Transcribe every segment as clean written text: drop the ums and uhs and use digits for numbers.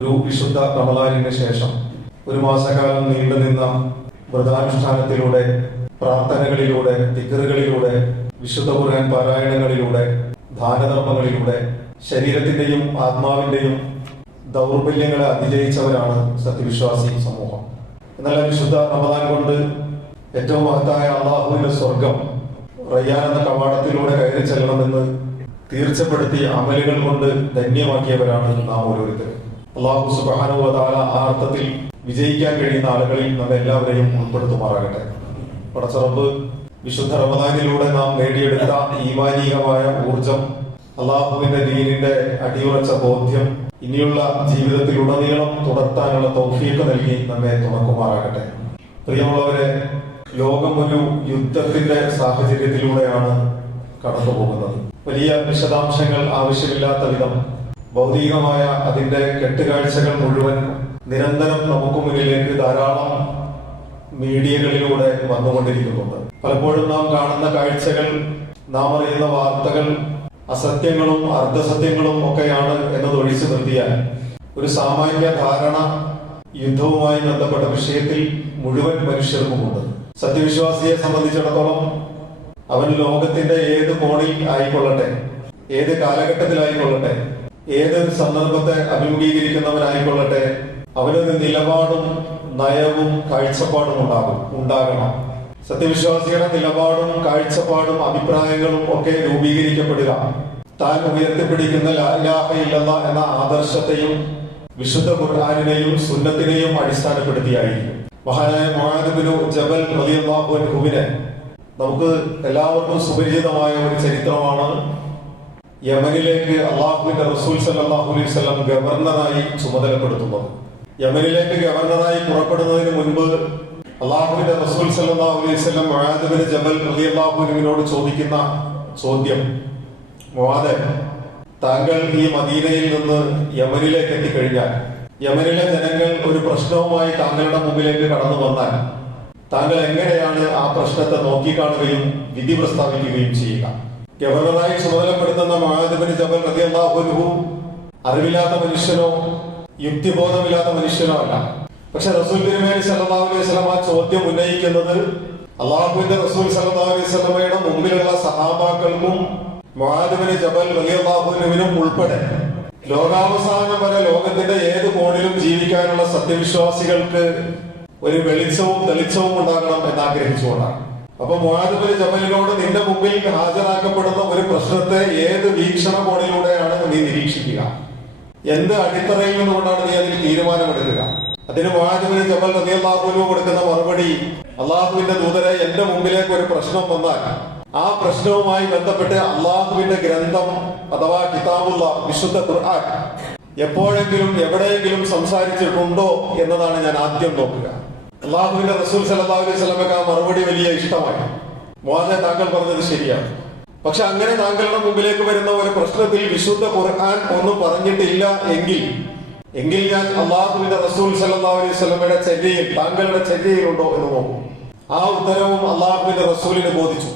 ഒരു വിശുദ്ധ റമദാനിന് ശേഷം ഒരു മാസക്കാലം നീണ്ടുനിന്ന വ്രതാനുഷ്ഠാനത്തിലൂടെ, പ്രാർത്ഥനകളിലൂടെ, ദിക്റുകളിലൂടെ, വിശുദ്ധ ഖുർആൻ പാരായണങ്ങളിലൂടെ, ദാനധർമ്മങ്ങളിലൂടെ ശരീരത്തിന്റെയും ആത്മാവിന്റെയും ദൗർബല്യങ്ങളെ അതിജയിച്ചവരാണ് സത്യവിശ്വാസി സമൂഹം. എന്നാൽ വിശുദ്ധ റമദാൻ കൊണ്ട് ഏറ്റവും മഹത്തായ അള്ളാഹുവിന്റെ സ്വർഗം റയ്യാൻ എന്ന കവാടത്തിലൂടെ കയറി ചെല്ലണമെന്ന് തീർച്ചപ്പെടുത്തിയ അമലുകൾ കൊണ്ട് ധന്യമാക്കിയവരാണ് നാം ഓരോരുത്തരും. അള്ളാഹു സുബ്ഹാനഹു വ തആല ആ അർത്ഥത്തിൽ വിജയിക്കാൻ കഴിയുന്ന ആളുകളിൽ നമ്മെ എല്ലാവരെയും ഉൾപ്പെടുത്തുമാറാകട്ടെ. പടച്ച റബ്ബ് വിശുദ്ധ റമദാനിലൂടെ നാം നേടിയെടുത്ത ഈമാനീയമായ ഊർജം, അള്ളാഹുവിന്റെ ദീനിന്റെ അടിയുറച്ച ബോധ്യം ഇനിയുള്ള ജീവിതത്തിലുടനീളം തുടർത്താനുള്ള തൗഫീഖ് നൽകി നമ്മെ തുണക്കുമാറാകട്ടെ. പ്രിയമുള്ളവരെ, ലോകം ഒരു യുദ്ധത്തിന്റെ സാഹചര്യത്തിലൂടെയാണ് കടന്നു പോകുന്നത്. വലിയ വിശദാംശങ്ങൾ ആവശ്യമില്ലാത്ത വിധം ഭൗതികമായ അതിന്റെ കെട്ടുകാഴ്ചകൾ മുഴുവൻ നിരന്തരം നമുക്ക് മുന്നിലേക്ക് ധാരാളം മീഡിയകളിലൂടെ വന്നുകൊണ്ടിരിക്കുന്നുണ്ട്. പലപ്പോഴും നാം കാണുന്ന കാഴ്ചകൾ, നാം അറിയുന്ന വാർത്തകൾ അസത്യങ്ങളും അർദ്ധസത്യങ്ങളും ഒക്കെയാണ് എന്നത് ഒഴിച്ചു നിർത്തിയാൽ ഒരു സാമാന്യ ധാരണ യുദ്ധവുമായി ബന്ധപ്പെട്ട വിഷയത്തിൽ മുഴുവൻ മനുഷ്യർക്കുമുണ്ട്. സത്യവിശ്വാസിയെ സംബന്ധിച്ചിടത്തോളം അവൻ ലോകത്തിന്റെ ഏത് കോണിൽ ആയിക്കൊള്ളട്ടെ, ഏത് കാലഘട്ടത്തിലായിക്കൊള്ളട്ടെ, ഏത് സന്ദർഭത്തെ അഭിമുഖീകരിക്കുന്നവനായിക്കൊള്ളട്ടെ, അവനൊരു നിലപാടും നയവും കാഴ്ചപ്പാടും ഉണ്ടാകണം. സത്യവിശ്വാസിയുടെ നിലപാടും കാഴ്ചപ്പാടും അഭിപ്രായങ്ങളും ഒക്കെ രൂപീകരിക്കപ്പെടുക താൻ ഉയർത്തിപ്പിടിക്കുന്ന ലാ ഇലാഹ ഇല്ലല്ലാഹ് എന്ന ആദർശത്തെയും വിശുദ്ധ ഖുർആനിനെയും സുന്നത്തിനെയും അടിസ്ഥാനപ്പെടുത്തിയായിരിക്കും. മഹാനായ മുആദ് ബിൻ ജബൽ റളിയല്ലാഹു അൻഹുവിനെ നമുക്ക് എല്ലാവർക്കും സുപരിചിതമായ ഒരു ചരിത്രമാണ്. യമനിലേക്ക് അള്ളാഹുവിന്റെ റസൂൽ സല്ലല്ലാഹു അലൈഹി വസല്ലം ഗവർണറായി ചുമതലപ്പെടുത്തുന്നത്. യമനിലേക്ക് ഗവർണറായി പുറപ്പെടുന്നതിന് മുൻപ് അള്ളാഹുവിന്റെ റസൂൽ സല്ലല്ലാഹു അലൈഹി വസല്ലം മുആദ് ബിൻ ജബൽ റളിയല്ലാഹു അൻഹുവിനോട് ചോദിക്കുന്ന ചോദ്യം, മുആദ്, താങ്കൾ ഈ മദീനയിൽ നിന്ന് യമനിലേക്ക് എത്തിക്കഴിഞ്ഞാൽ യമനിലെ ജനങ്ങൾ ഒരു പ്രശ്നവുമായി താങ്കളുടെ മുമ്പിലേക്ക് കടന്നു വന്നാൽ താങ്കൾ എങ്ങനെയാണ് ആ പ്രശ്നത്തെ നോക്കിക്കാണുകയും വിധി പ്രസ്താവിക്കുകയും ചെയ്യുക? ഗവർണറായി ചുമതലപ്പെടുത്തുന്ന മുആദ് ബിൻ ജബൽ റളിയല്ലാഹു അൻഹു അറിവില്ലാത്ത മനുഷ്യനോ യുക്തിബോധമില്ലാത്ത മനുഷ്യനോ അല്ല. പക്ഷെ റസൂൽ തിരുമേനി സല്ലല്ലാഹു അലൈഹി വസല്ലം ആ ചോദ്യം ഉന്നയിക്കുന്നത് അള്ളാഹുവിന്റെ റസൂൽ സല്ലല്ലാഹു അലൈഹി വസല്ലമയുടെ മുമ്പിലുള്ള സഹാബാക്കൾക്കും മുആദ് ബിൻ ജബൽ റളിയല്ലാഹു അൻഹുവിനും ഉൾപ്പെടെ ലോകാവസാനം വരെ ലോകത്തിന്റെ ഏത് കോണിലും ജീവിക്കാനുള്ള സത്യവിശ്വാസികൾക്ക് ഒരു വെളിച്ചവും തെളിച്ചവും ഉണ്ടാകണം എന്നാഗ്രഹിച്ചുകൊണ്ടാണ്. അപ്പൊ മുആദ് ബിൻ ജബലിനോട് നിന്റെ മുമ്പിൽ ഹാജരാക്കപ്പെടുന്ന ഒരു പ്രശ്നത്തെ ഏത് വീക്ഷണ കോണിലൂടെയാണ് നീ നിരീക്ഷിക്കുക? എന്ത് അടിത്തറയിൽ നിന്നുകൊണ്ടാണ് നീ അതിൽ തീരുമാനമെടുക്കുക? അതിന് മുആദ് ബിൻ ജബൽ റളിയല്ലാഹു അൻഹു കൊടുക്കുന്ന മറുപടി, അള്ളാഹുവിന്റെ ദൂതരെ, എന്റെ മുമ്പിലേക്ക് ഒരു പ്രശ്നം വന്നാൽ ആ പ്രശ്നവുമായി ബന്ധപ്പെട്ട് അള്ളാഹുവിന്റെ ഗ്രന്ഥം അഥവാ കിതാബുല്ലാഹ്, വിശുദ്ധ ഖുർആൻ എപ്പോഴെങ്കിലും എവിടെയെങ്കിലും സംസാരിച്ചിട്ടുണ്ടോ എന്നതാണ് ഞാൻ ആദ്യം നോക്കുക. അള്ളാഹുവിന്റെ റസൂൽ സല്ലല്ലാഹു അലൈഹി വസല്ലമക്ക് ആ മറുപടി വലിയ ഇഷ്ടമായി. മുആദേ, താങ്കൾ പറഞ്ഞത് ശരിയാണ്. പക്ഷെ അങ്ങനെ താങ്കളുടെ മുമ്പിലേക്ക് വരുന്ന ഒരു പ്രശ്നത്തിൽ വിശുദ്ധ ഖുർആൻ ഒന്നും പറഞ്ഞിട്ടില്ല എങ്കിൽ ഞാൻ അള്ളാഹുവിന്റെ റസൂൽ സല്ലല്ലാഹു അലൈഹി വസല്ലമയുടെ ചര്യയിൽ താങ്കളുടെ ചര്യയിലുണ്ടോ എന്ന് നോക്കും. ആ ഉത്തരവും അള്ളാഹുവിന്റെ റസൂലിന് ബോധിച്ചു.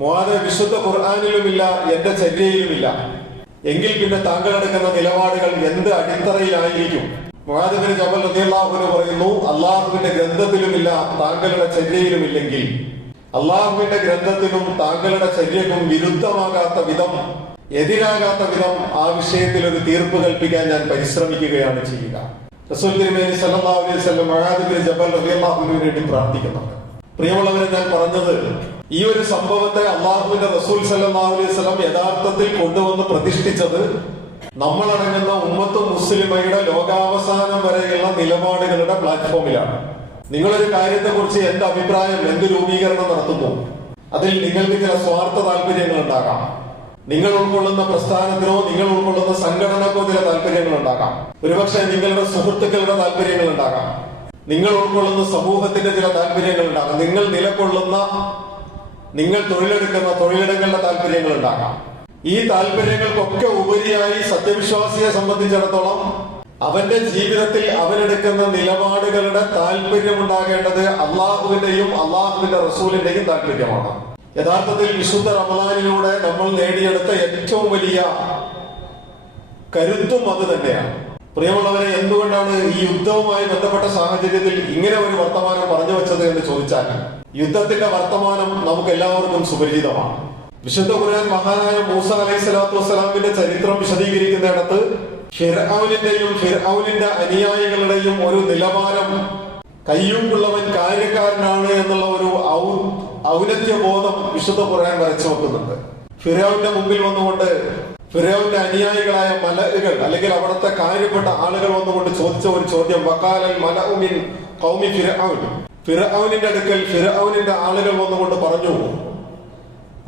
മുആദേ, വിശുദ്ധ ഖുർആനിലുമില്ല, എന്റെ ചര്യയിലുമില്ല എങ്കിൽ പിന്നെ താങ്കൾ എടുക്കുന്ന നിലപാടുകൾ എന്ത് അടിത്തറയിലായിരിക്കും? മുആദ് ബിൻ ജബൽ റളിയല്ലാഹു അൻഹു പറയുന്നു, അള്ളാഹുവിന്റെ ഗ്രന്ഥത്തിലുമില്ല, താങ്കളുടെ ചര്യയിലുമില്ലെങ്കിൽ അള്ളാഹുവിന്റെ ഗ്രന്ഥത്തിനും താങ്കളുടെ ചര്യക്കും വിരുദ്ധമാകാത്ത വിധം, എതിരാകാത്ത വിധം ആ വിഷയത്തിൽ ഒരു തീർപ്പ് കൽപ്പിക്കാൻ ഞാൻ പരിശ്രമിക്കുകയാണ് ചെയ്യുക. റസൂൽ തിരുമേനി സല്ലല്ലാഹു അലൈഹി വസല്ലം മുആദ് ബിൻ ജബൽ റളിയല്ലാഹു അൻഹുവിന് വേണ്ടി പ്രാർത്ഥിക്കുന്നുണ്ട്. പ്രിയമുള്ളവരെ, ഞാൻ പറഞ്ഞത് ഈ ഒരു സംഭവത്തെ അള്ളാഹുവിന്റെ റസൂൽ സല്ലല്ലാഹു അലൈഹി വസല്ലം യഥാർത്ഥത്തിൽ കൊണ്ടുവന്ന് പ്രതിഷ്ഠിച്ചത് നമ്മളടങ്ങുന്ന ഉമ്മത്ത് മുസ്ലിമയുടെ ലോകാവസാനം വരെയുള്ള നിലപാടുകളുടെ പ്ലാറ്റ്ഫോമിലാണ്. നിങ്ങളൊരു കാര്യത്തെ കുറിച്ച് എന്ത് അഭിപ്രായം, എന്ത് രൂപീകരണം നടത്തുന്നു, അതിൽ നിങ്ങൾക്ക് ചില സ്വാർത്ഥ താല്പര്യങ്ങൾ ഉണ്ടാകാം. നിങ്ങൾ ഉൾക്കൊള്ളുന്ന പ്രസ്ഥാനത്തിനോ നിങ്ങൾ ഉൾക്കൊള്ളുന്ന സംഘടനക്കോ ചില താല്പര്യങ്ങൾ ഉണ്ടാകാം. ഒരുപക്ഷെ നിങ്ങളുടെ സുഹൃത്തുക്കളുടെ താല്പര്യങ്ങൾ ഉണ്ടാകാം. നിങ്ങൾ ഉൾക്കൊള്ളുന്ന സമൂഹത്തിന്റെ ചില താല്പര്യങ്ങൾ ഉണ്ടാകാം. നിങ്ങൾ തൊഴിലെടുക്കുന്ന തൊഴിലിടങ്ങളുടെ താല്പര്യങ്ങൾ ഉണ്ടാകാം. ഈ താല്പര്യങ്ങൾക്കൊക്കെ ഉപരിയായി സത്യവിശ്വാസിയെ സംബന്ധിച്ചിടത്തോളം അവന്റെ ജീവിതത്തിൽ അവനെടുക്കുന്ന നിലപാടുകളുടെ താല്പര്യമുണ്ടാകേണ്ടത് അള്ളാഹുവിന്റെയും അള്ളാഹുവിന്റെ റസൂലിന്റെയും താല്പര്യമാണ്. യഥാർത്ഥത്തിൽ വിശുദ്ധ റമദാനിലൂടെ നമ്മൾ നേടിയെടുത്ത ഏറ്റവും വലിയ കരുത്തും അത് തന്നെയാണ്. പ്രിയമുള്ളവരെ, എന്തുകൊണ്ടാണ് ഈ യുദ്ധവുമായി ബന്ധപ്പെട്ട സാഹചര്യത്തിൽ ഇങ്ങനെ ഒരു വർത്തമാനം പറഞ്ഞു വെച്ചത് എന്ന് ചോദിച്ചാൽ, യുദ്ധത്തിന്റെ വർത്തമാനം നമുക്ക് എല്ലാവർക്കും സുപരിചിതമാണ്. വിശുദ്ധ ഖുർആൻ മഹാനായ മൂസ അലൈഹി സ്വലാത്തു വസ്സലാമിന്റെ ചരിത്രം വിശദീകരിക്കുന്നിടത്ത് ഫിർഔനിന്റെയും ഫിർഔനിന്റെ അനുയായികളുടെയും ഒരു നിലവാരം, കയ്യൂക്കുള്ളവൻ കാര്യക്കാരനാണ് എന്നുള്ള ഒരു ഔന്നത്യ ബോധം വിശുദ്ധ ഖുർആൻ വരച്ചു വെക്കുന്നുണ്ട്. ഫിർഔന്റെ മുമ്പിൽ വന്നുകൊണ്ട് ഫിർഔന്റെ അനുയായികളായ മലകൾ അല്ലെങ്കിൽ അവിടുത്തെ കാര്യപ്പെട്ട ആളുകൾ വന്നുകൊണ്ട് ചോദിച്ച ഒരു ചോദ്യം, വഖാലൽ മലഉ മിൻ ഖൗമി ഫിർഔൻ, ഫിർഔനിന്റെ അടുക്കൽ ഫിർഔനിന്റെ ആളുകൾ വന്നുകൊണ്ട് പറഞ്ഞു,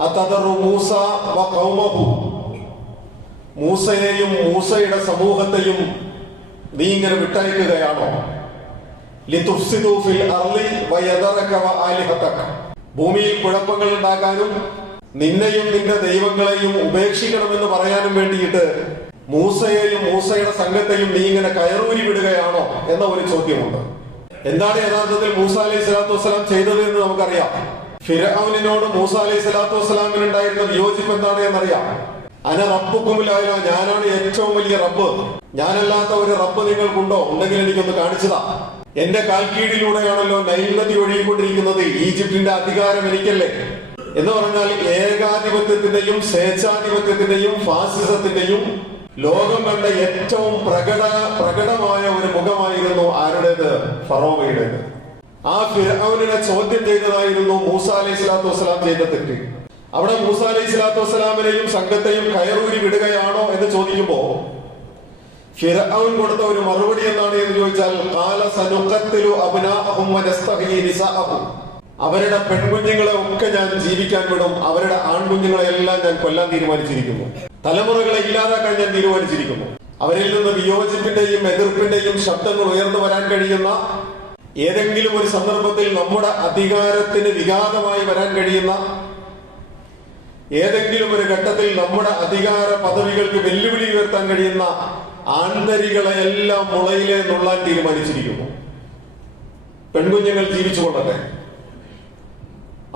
അതദറു മൂസ വ ഖൗമഹു, മൂസയെയും മൂസയുടെ സമൂഹത്തെയും നീ ഇങ്ങനെ വിട്ടയക്കുകയാണോ? ലിതുഫ്സിദു ഫിൽ അർളി വയദറക വ ആലിഹതക, ഭൂമിയിൽ കുഴപ്പങ്ങൾ ഉണ്ടാക്കാനും നിന്നെയും നിന്റെ ദൈവങ്ങളെയും ഉപേക്ഷിക്കണമെന്ന് പറയാനും വേണ്ടിയിട്ട് മൂസയെയും മൂസയുടെ സംഘത്തെയും നീ ഇങ്ങനെ കയറൂരി വിടുകയാണോ എന്ന ഒരു ചോദ്യമുണ്ട്. എന്താണ് യഥാർത്ഥത്തിൽ മൂസ അലൈഹി സ്വലാത്തു വസ്സലാം ചെയ്തത് എന്ന് നമുക്കറിയാം. ഫിർഔനിനോട് മൂസ അലൈഹി സ്വലാത്തു വസ്സലാമിനുണ്ടായിരുന്ന വിയോജിപ്പ് എന്താണ് എന്നറിയാം. അന റബ്ബുക്കുമിലായ, ഞാനാണ് ഏറ്റവും വലിയ റബ്ബ്, ഞാനല്ലാത്ത ഒരു റബ്ബ് നിങ്ങൾക്കുണ്ടോ? ഉണ്ടെങ്കിൽ എനിക്കൊന്ന് കാണിച്ചതാ. എന്റെ കാൽക്കീഴിലൂടെയാണല്ലോ നൈൽ നദി ഒഴുകിക്കൊണ്ടിരിക്കുന്നത്, ഈജിപ്തിന്റെ അധികാരം എനിക്കല്ലേ എന്ന് പറഞ്ഞാൽ ഏകാധിപത്യത്തിന്റെയും സ്വേച്ഛാധിപത്യത്തിന്റെയും ഫാസിസത്തിന്റെയും ലോകം കണ്ട ഏറ്റവും പ്രകടമായ ഒരു മുഖമായിരുന്നു ആരുടേത്? ഫറോവയുടേത്. ആ ഫിർഔനിനെ ചോദ്യം ചെയ്തതായിരുന്നു മൂസ അലൈഹി സ്വലാത്തു വസ്സലാം ചെയ്ത തെറ്റ്. അവിടെ മൂസ അലൈഹി സ്വലാത്തു വസ്സലാമിനെയും സംഘത്തെയും കയറൂരി വിടുകയാണോ എന്ന് ചോദിക്കുമ്പോ ഫിർഔൻ കൊടുത്ത ഒരു മറുപടി എന്താണ് എന്ന് ചോദിച്ചാൽ, ഖാല സനുഖത്തിലു അബ്നാഅഹും വനസ്തഹീ നിസാഅഹും, അവരുടെ പെൺകുഞ്ഞുങ്ങളെ ഒക്കെ ഞാൻ ജീവിക്കാൻ വിടും, അവരുടെ ആൺകുഞ്ഞുങ്ങളെ എല്ലാം ഞാൻ കൊല്ലാൻ തീരുമാനിച്ചിരിക്കുന്നു, തലമുറകളെ ഇല്ലാതാക്കാൻ ഞാൻ തീരുമാനിച്ചിരിക്കുന്നു. അവരിൽ നിന്ന് വിയോജിപ്പിന്റെയും എതിർപ്പിന്റെയും ശബ്ദങ്ങൾ ഉയർന്നു വരാൻ കഴിയുന്ന, ഏതെങ്കിലും ഒരു സന്ദർഭത്തിൽ നമ്മുടെ അധികാരത്തിന് വിഘാതമായി വരാൻ കഴിയുന്ന, ഏതെങ്കിലും ഒരു ഘട്ടത്തിൽ നമ്മുടെ അധികാര പദവികൾക്ക് വെല്ലുവിളി ഉയർത്താൻ കഴിയുന്ന ആന്തരികളെ എല്ലാം മുളയിലെ നുള്ളാൻ തീരുമാനിച്ചിരിക്കുന്നു. പെൺകുഞ്ഞുങ്ങൾ ജീവിച്ചു കൊള്ളട്ടെ,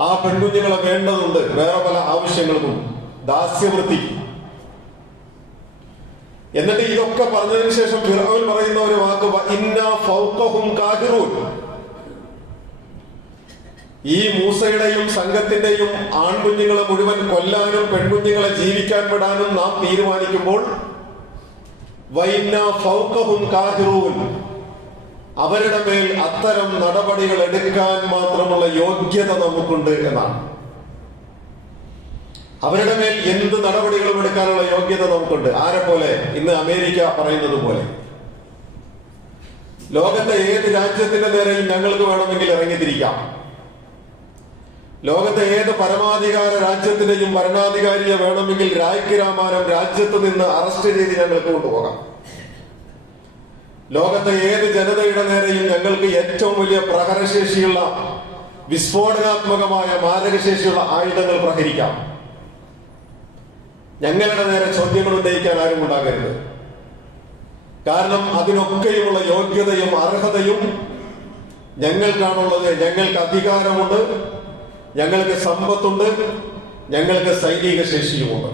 ആ പെൺകുഞ്ഞുങ്ങളെ വേണ്ടതുണ്ട് വേറെ പല ആവശ്യങ്ങൾക്കും, ദാസ്യവൃത്തി. എന്നിട്ട് ഇതൊക്കെ പറഞ്ഞതിന് ശേഷം ഫിർഔൻ പറയുന്ന ഒരു വാക്ക്, ഇന്നാ ഫൗഖഹും ഖാഹിറൂൻ, ഈ മൂസയുടെയും സംഘത്തിന്റെയും ആൺകുഞ്ഞുങ്ങളെ മുഴുവൻ കൊല്ലാനും പെൺകുഞ്ഞുങ്ങളെ ജീവിക്കാൻ വിടാനും നാം തീരുമാനിക്കുമ്പോൾ വഇന്നാ ഫൗഖഹും ഖാഹിറൂൻ, അവരുടെ മേൽ അത്തരം നടപടികൾ എടുക്കാൻ മാത്രമുള്ള യോഗ്യത നമുക്കുണ്ട് എന്നാണ്. അവരുടെ മേൽ എന്ത് നടപടികളും എടുക്കാനുള്ള യോഗ്യത നമുക്കുണ്ട്. ആരെ പോലെ? ഇന്ന് അമേരിക്ക പറയുന്നത് പോലെ. ലോകത്തെ ഏത് രാജ്യത്തിന്റെ നേരെയും ഞങ്ങൾക്ക് വേണമെങ്കിൽ ഇറങ്ങിത്തിരിക്കാം. ലോകത്തെ ഏത് പരമാധികാര രാജ്യത്തിന്റെയും ഭരണാധികാരിയെ വേണമെങ്കിൽ രായ്ക്കിരാമാനം രാജ്യത്ത് നിന്ന് അറസ്റ്റ് ചെയ്ത് ഞങ്ങൾക്ക് കൊണ്ടുപോകാം. ലോകത്തെ ഏത് ജനതയുടെ നേരെയും ഞങ്ങൾക്ക് ഏറ്റവും വലിയ പ്രഹരശേഷിയുള്ള, വിസ്ഫോടനാത്മകമായ മാരകശേഷിയുള്ള ആയുധങ്ങൾ പ്രഹരിക്കാം. ഞങ്ങളുടെ നേരെ ചോദ്യങ്ങൾ ഉന്നയിക്കാൻ ആരും ഉണ്ടാകരുത്. കാരണം അതിനൊക്കെയുമുള്ള യോഗ്യതയും അർഹതയും ഞങ്ങൾക്കാണുള്ളത്. ഞങ്ങൾക്ക് അധികാരമുണ്ട്, ഞങ്ങൾക്ക് സമ്പത്തുണ്ട്, ഞങ്ങൾക്ക് സൈനിക ശേഷിയുമുണ്ട്.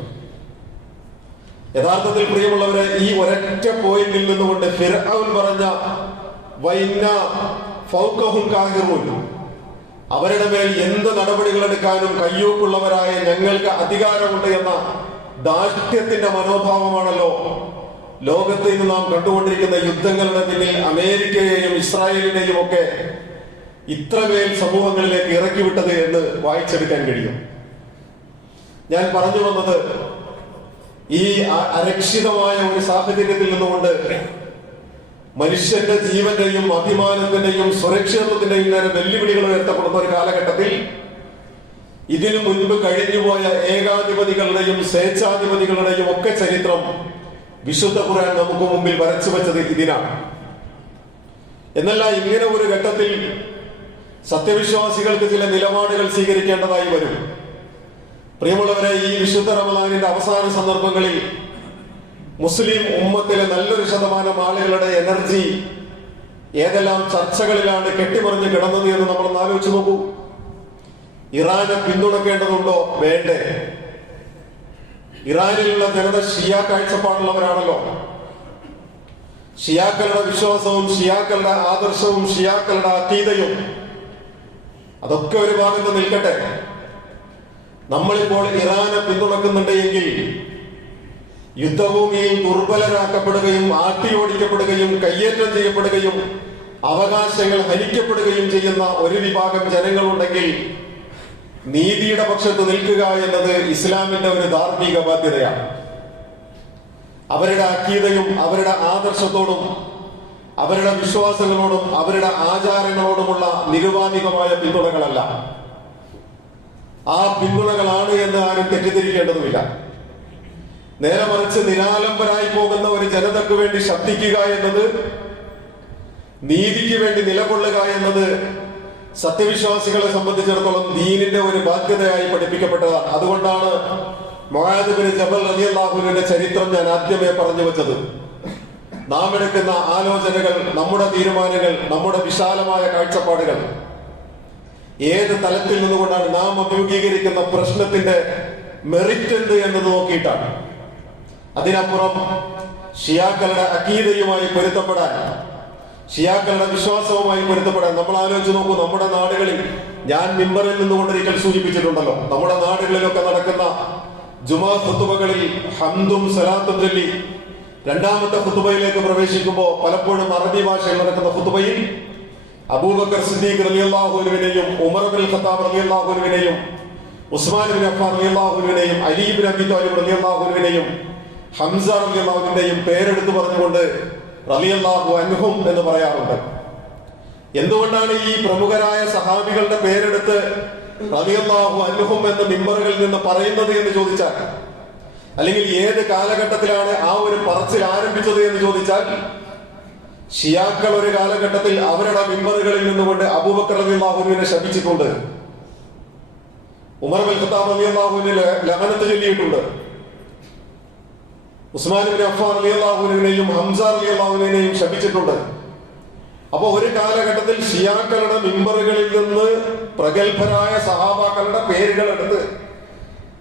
യഥാർത്ഥത്തിൽ പ്രിയമുള്ളവരെ, ഈ ഒരൊറ്റ പോയിന്റിൽ നിന്നുകൊണ്ട് ഫിർഔൻ പറഞ്ഞ വഇന്നാ ഫൗഖഹും ഖാഹിറൂൻ, അവരുടെ മേൽ എന്ത് നടപടികൾ എടുക്കാനും കയ്യൂക്കുള്ളവരായ ഞങ്ങൾക്ക് അധികാരമുണ്ട് എന്ന ദാഷ്ട്യത്തിന്റെ മനോഭാവമാണല്ലോ ലോകത്ത് ഇന്ന് നാം കണ്ടുകൊണ്ടിരിക്കുന്ന യുദ്ധങ്ങളുടെ പിന്നിൽ അമേരിക്കയെയും ഇസ്രായേലിനെയും ഒക്കെ ഇത്രമേൽ സമൂഹങ്ങളിലേക്ക് ഇറക്കിവിട്ടത് എന്ന് വായിച്ചെടുക്കാൻ കഴിയും. ഞാൻ പറഞ്ഞു വന്നത്, ഈ അരക്ഷിതമായ ഒരു സാഹചര്യത്തിൽ നിന്നുകൊണ്ട് മനുഷ്യന്റെ ജീവന്റെയും അഭിമാനത്തിന്റെയും സുരക്ഷിതത്വത്തിന്റെയും നേരെ വെല്ലുവിളികൾ ഉയർത്തപ്പെടുന്ന ഒരു കാലഘട്ടത്തിൽ ഇതിനു മുൻപ് കഴിഞ്ഞുപോയ ഏകാധിപതികളുടെയും സ്വേച്ഛാധിപതികളുടെയും ഒക്കെ ചരിത്രം വിശുദ്ധ ഖുർആൻ നമുക്ക് മുമ്പിൽ വരച്ചു വെച്ചത് ഇതിനാണ്. എന്നല്ല, ഇങ്ങനെ ഒരു ഘട്ടത്തിൽ സത്യവിശ്വാസികൾക്ക് ചില നിലപാടുകൾ സ്വീകരിക്കേണ്ടതായി വരും. പ്രിയമുള്ളവരെ, ഈ വിശുദ്ധ റമദാനിന്റെ അവസാന സന്ദർഭങ്ങളിൽ മുസ്ലിം ഉമ്മത്തിലെ നല്ലൊരു ശതമാനം ആളുകളുടെ എനർജി ഏതെല്ലാം ചർച്ചകളിലാണ് കെട്ടിമറിഞ്ഞ് കിടന്നത് എന്ന് നമ്മൾ ആലോചിച്ച് നോക്കൂ. ഇറാനെ പിന്തുണക്കേണ്ടതുണ്ടോ? വേണ്ടേ? ഇറാനിലുള്ള ജനത ഷിയ കാഴ്ചപ്പാടുള്ളവരാണല്ലോ. ഷിയാക്കളുടെ വിശ്വാസവും ഷിയാക്കളുടെ ആദർശവും ഷിയാക്കളുടെ അഖീദയും അതൊക്കെ ഒരു ഭാഗത്ത് നിൽക്കട്ടെ. നമ്മളിപ്പോൾ ഇറാനെ പിന്തുണക്കുന്നുണ്ട് എങ്കിൽ യുദ്ധഭൂമിയിൽ ദുർബലരാക്കപ്പെടുകയും ആട്ടിയോടിക്കപ്പെടുകയും കയ്യേറ്റം ചെയ്യപ്പെടുകയും അവകാശങ്ങൾ ഹനിക്കപ്പെടുകയും ചെയ്യുന്ന ഒരു വിഭാഗം ജനങ്ങളുണ്ടെങ്കിൽ നീതിയുടെ പക്ഷത്ത് നിൽക്കുക എന്നത് ഇസ്ലാമിന്റെ ഒരു ധാർമ്മിക ബാധ്യതയാണ്. അവരുടെ അഖീദയും അവരുടെ ആദർശത്തോടും അവരുടെ വിശ്വാസങ്ങളോടും അവരുടെ ആചാരങ്ങളോടുമുള്ള നിരുപാധികമായ പിന്തുണകളല്ല, ആ പിന്തുണകളാണ് എന്ന് ആരും തെറ്റിദ്ധരിക്കേണ്ടതുമില്ല. നേരെ മറിച്ച് നിരാലംബരായി പോകുന്ന ഒരു ജനതയ്ക്ക് വേണ്ടി ശബ്ദിക്കുക എന്നത്, നീതിക്ക് വേണ്ടി നിലകൊള്ളുക എന്നത് സത്യവിശ്വാസികളെ സംബന്ധിച്ചിടത്തോളം ദീനിന്റെ ഒരു ബാധ്യതയായി പഠിപ്പിക്കപ്പെട്ടതാണ്. അതുകൊണ്ടാണ് മുആദ് ബിൻ ജബൽ റളിയല്ലാഹു അൻഹുവിന്റെ ചരിത്രം ഞാൻ ആദ്യമേ പറഞ്ഞു വെച്ചത്. നാം എടുക്കുന്ന ആലോചനകൾ, നമ്മുടെ തീരുമാനങ്ങൾ, നമ്മുടെ വിശാലമായ കാഴ്ചപ്പാടുകൾ ഏത് തലത്തിൽ നിന്നുകൊണ്ടാണ് നാം അഭിമുഖീകരിക്കുന്ന പ്രശ്നത്തിന്റെ മെറിറ്റ് എന്ത് എന്നത് നോക്കിയിട്ടാണ്. അതിനപ്പുറം ഷിയാക്കളുടെ അഖീദയുമായി പൊരുത്തപ്പെടാൻ, ഷിയാക്കളുടെ വിശ്വാസവുമായി പൊരുത്തപ്പെടാൻ നമ്മൾ ആലോചിച്ച് നോക്കൂ. നമ്മുടെ നാടുകളിൽ, ഞാൻ മിമ്പറിൽ നിന്നുകൊണ്ടൊരിക്കൽ സൂചിപ്പിച്ചിട്ടുണ്ടല്ലോ, നമ്മുടെ നാടുകളിലൊക്കെ നടക്കുന്ന ജുമാ ഖുതുബകളിൽ ഹംദും സലാത്തും ചൊല്ലി രണ്ടാമത്തെ ഖുതുബയിലേക്ക് പ്രവേശിക്കുമ്പോൾ പലപ്പോഴും അറബി ഭാഷയിൽ നടക്കുന്ന ഖുതുബയിൽ അബൂബക്കർ സിദ്ദീഖ് റളിയല്ലാഹു അൻഹുവിനെയും ഉമർ ഇബ്നുൽ ഖത്താബ് റളിയല്ലാഹു അൻഹുവിനെയും ഉസ്മാൻ ഇബ്നു അഫ്ഫാൻ റളിയല്ലാഹു അൻഹുവിനെയും അലി ഇബ്നു അബീ ത്വാലിബ് റളിയല്ലാഹു അൻഹുവിനെയും ഹംസ റളിയല്ലാഹു അൻഹുവിനെയും പേരെടുത്ത് പറഞ്ഞുകൊണ്ട് റളിയല്ലാഹു അൻഹും എന്ന് പറയാറുണ്ട്. എന്തുകൊണ്ടാണ് ഈ പ്രമുഖരായ സഹാബികളുടെ പേരെടുത്ത് റളിയല്ലാഹു അൻഹും എന്ന് മിമ്പറുകളിൽ നിന്ന് പറയുന്നത് എന്ന് ചോദിച്ചാൽ, അല്ലെങ്കിൽ ഏത് കാലഘട്ടത്തിലാണ് ആ ഒരു പറച്ചിൽ ആരംഭിച്ചത് എന്ന് ചോദിച്ചാൽ, ഷിയാക്കൾ ഒരു കാലഘട്ടത്തിൽ അവരുടെ മിമ്പറുകളിൽ നിന്നുകൊണ്ട് അബൂബക്കർ റളിയല്ലാഹു അൻഹുവിനെ ശപിച്ചിട്ടുണ്ട്, ഉമർ ഇബ്നുൽ ഖത്താബ് റളിയല്ലാഹു അൻഹുവിനെ ലഅനത്ത് ചൊല്ലിയിട്ടുണ്ട്, ഉസ്മാൻ ഇബ്നു അഫ്ഫാൻ റളിയല്ലാഹു അൻഹുവിനെയും ഹംസ റളിയല്ലാഹു അൻഹുവിനെയും ശപിച്ചിട്ടുണ്ട്. അപ്പൊ ഒരു കാലഘട്ടത്തിൽ ഷിയാക്കളുടെ മിമ്പറുകളിൽ നിന്ന് പ്രഗത്ഭരായ സഹാബാക്കളുടെ പേരുകൾ എടുത്ത്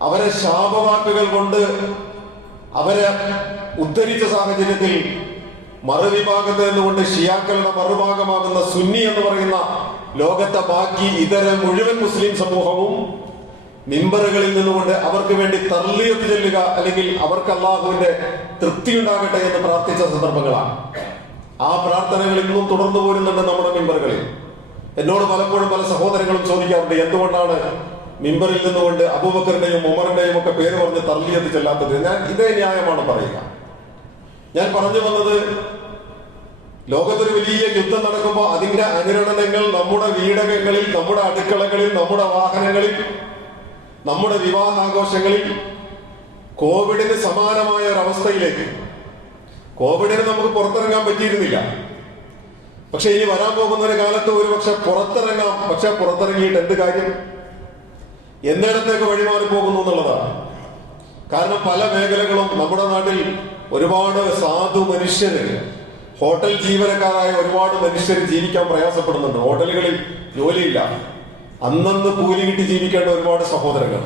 അവരെ ശാപവാക്കുകൾ കൊണ്ട് അവരെ ഉദ്ധരിച്ച സാഹചര്യത്തിൽ മറുവിഭാഗത്ത് നിന്നുകൊണ്ട് ഷിയാക്കളുടെ മറുഭാഗമാകുന്ന സുന്നി എന്ന് പറയുന്ന ലോകത്തെ ബാക്കി ഇതര മുഴുവൻ മുസ്ലിം സമൂഹവും മിമ്പറുകളിൽ നിന്നുകൊണ്ട് അവർക്ക് വേണ്ടി തർലിയത്ത് ചൊല്ലുക, അല്ലെങ്കിൽ അവർക്ക് അല്ലാഹുവിന്റെ തൃപ്തി ഉണ്ടാകട്ടെ എന്ന് പ്രാർത്ഥിച്ച സന്ദർഭങ്ങളാണ്. ആ പ്രാർത്ഥനകൾ ഇന്നും തുടർന്നു പോരുന്നുണ്ട് നമ്മുടെ മിമ്പറുകളിൽ. എന്നോട് പലപ്പോഴും പല സഹോദരങ്ങളും ചോദിക്കാറുണ്ട്, എന്തുകൊണ്ടാണ് മിമ്പറിൽ നിന്നുകൊണ്ട് അബൂബക്കറിന്റെയും ഉമറിന്റെയും ഒക്കെ പേര് പറഞ്ഞ് തർലിയത്ത് ചെല്ലാത്തത്? ഞാൻ ഇതേ ന്യായമാണ് പറയുക. ഞാൻ പറഞ്ഞു വന്നത്, ലോകത്തൊരു വലിയ യുദ്ധം നടക്കുമ്പോൾ അതിന്റെ അനുരണനങ്ങൾ നമ്മുടെ വീടകങ്ങളിൽ, നമ്മുടെ അടുക്കളകളിൽ, നമ്മുടെ വാഹനങ്ങളിൽ, നമ്മുടെ വിവാഹാഘോഷങ്ങളിൽ കോവിഡിന് സമാനമായ ഒരവസ്ഥയിലേക്ക്, കോവിഡിന് നമുക്ക് പുറത്തിറങ്ങാൻ പറ്റിയിരുന്നില്ല, പക്ഷെ ഇനി വരാൻ പോകുന്ന ഒരു കാലത്ത് ഒരു പക്ഷെ പുറത്തിറങ്ങാം. പക്ഷെ പുറത്തിറങ്ങിയിട്ട് എന്ത് കാര്യം? എന്നിടത്തേക്ക് വഴിമാറി പോകുന്നു എന്നുള്ളതാണ്. കാരണം പല മേഖലകളും നമ്മുടെ നാട്ടിൽ ഒരുപാട് സാധു മനുഷ്യര്, ഹോട്ടൽ ജീവനക്കാരായ ഒരുപാട് മനുഷ്യർ ജീവിക്കാൻ പ്രയാസപ്പെടുന്നുണ്ട്. ഹോട്ടലുകളിൽ ജോലിയില്ല, അന്നന്ന് കൂലി കിട്ടി ജീവിക്കേണ്ട ഒരുപാട് സഹോദരങ്ങൾ.